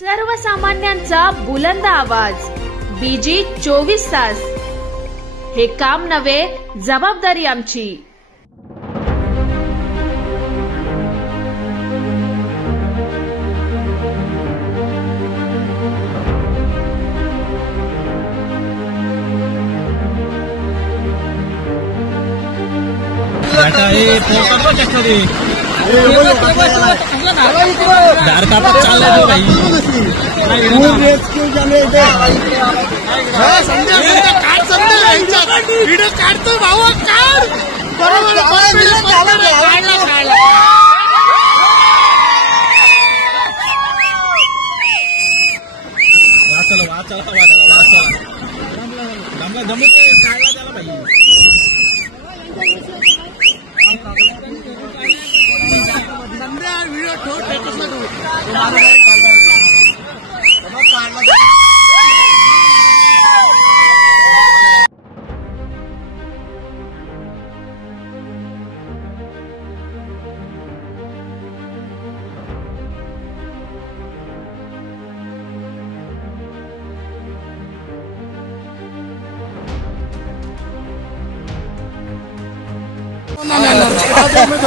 सर्वसामान्यांचा बुलंद आवाज बीजी 24 तास। हे काम नव्हे, जबाबदारी आमची।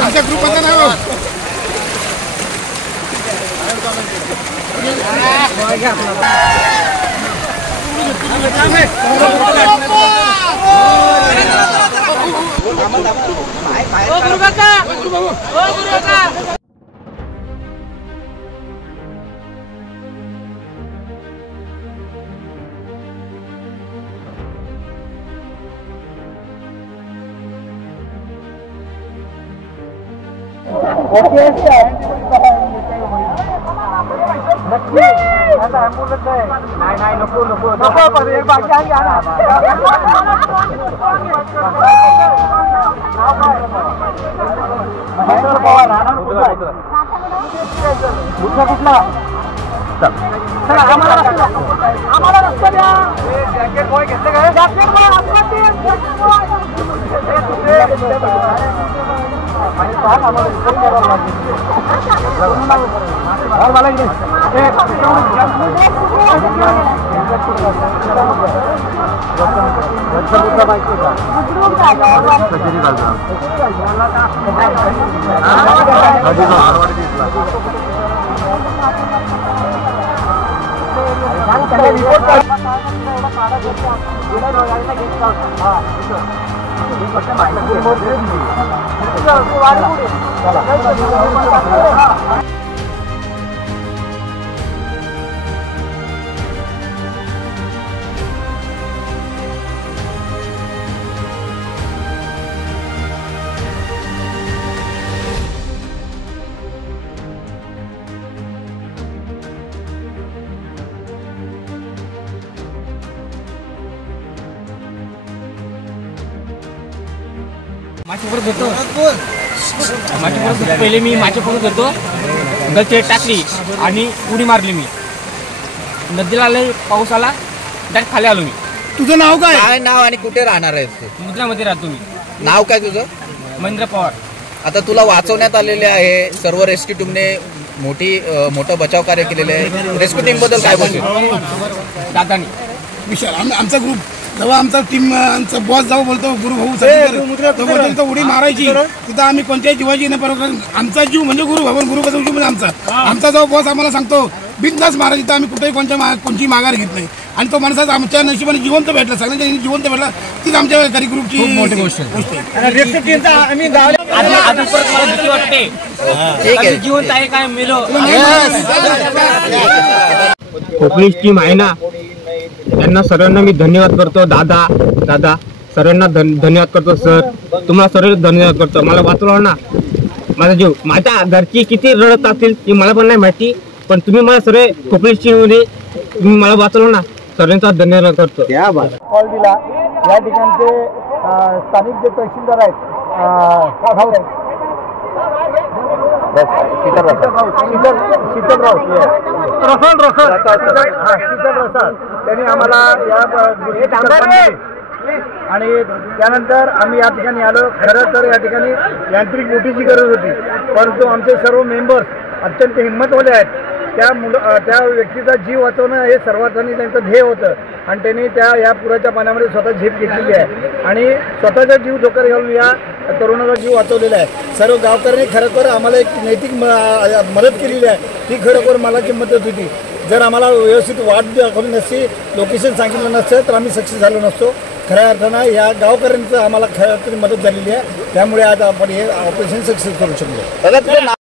आमच्या ग्रुपमध्ये नाही हो। पहिले मी माझ्या पकडत होतो, गलती टाकली आणि उडी मारली। मी नदीला आले, पाऊस आला, डायरेक्ट खाली आलो मी। तुझं नाव काय? काय नाव आणि कुठे राहणार आहेस तू? मुद्रामध्ये राहतो मी। नाव काय तुझं? महेंद्र पवार। आता तुला वाचवण्यात आलेले आहे, सर्व रेस्क्यू टीमने मोठं बचाव कार्य केलेले आहे। रेस्क्यू टीम बद्दल काय बोलतो दादानी? विशाल आमचा ग्रुप जेव्हा आमचा टीम आमचा बॉस जेव्हा बोलतो गुरुभाऊ उडी मारायची, तिथं आम्ही कोणत्याही जीवाची नाही बरोबर। आमचा जीव म्हणजे गुरुभाऊ, गुरुभाऊ जीव म्हणजे आमचा जो बॉस आम्हाला सांगतो बिनधास्त मारायची, तर आम्ही कुठेही कोणची माघार घेत नाही। आणि तो माणसाचा आमच्या नशिबाने जिवंत भेटला, सगळ्यांच्या जिवंत भेटला, तीच आमच्या घरी ग्रुपची मोठी गोष्ट आहे। जिवंत आहे काय मेलो? कोकणीच टीम आहे ना, त्यांना सर्वांना मी धन्यवाद करतो। दादा सर्वांना धन्यवाद करतो। सर तुम्हाला सर्व धन्यवाद करतो। मला वाचवलं ना, माझा जीव। माझ्या घरची किती रडत असतील ती मला पण नाही माहिती, पण तुम्ही मला सर्व कोकणीच टीममध्ये तुम्ही मला वाचवलं ना, सर्वांचा धन्यवाद करतो। कॉल दिला, या ठिकाणचे स्थानिक जे तहसीलदार आहेत शीतल रसाळ त्यांनी आम्हाला या आणि त्यानंतर आम्ही या ठिकाणी आलो। खरं तर या ठिकाणी यांत्रिक बोटीची गरज होती, परंतु आमचे सर्व मेंबर्स अत्यंत हिंमतवाले आहेत त्या व्यक्तीचा जीव वाचवणं हे सर्वांनी त्यांचं ध्येय होतं आणि त्यांनी या पुराच्या पाण्यामध्ये स्वतः झेप घेतलेली आहे आणि स्वतःचा जीव धोक्यात घालून या तरुणाचा जीव वाचवलेला आहे. सर्व गावकऱ्यांनी खरोखर आम्हाला एक नैतिक मदत केलेली आहे. ही खरोखर मलाची मदत होती. जर आम्हाला व्यवस्थित वाट दाखवली नसती, लोकेशन सांगितलं नसतं तर आम्ही सक्सेस झालो नसतो. खऱ्या अर्थानं या गावकऱ्यांचं आम्हाला खऱ्या अर्थाने मदत झालेली आहे. त्यामुळे आज आपण हे ऑपरेशन सक्सेस करू शकलो.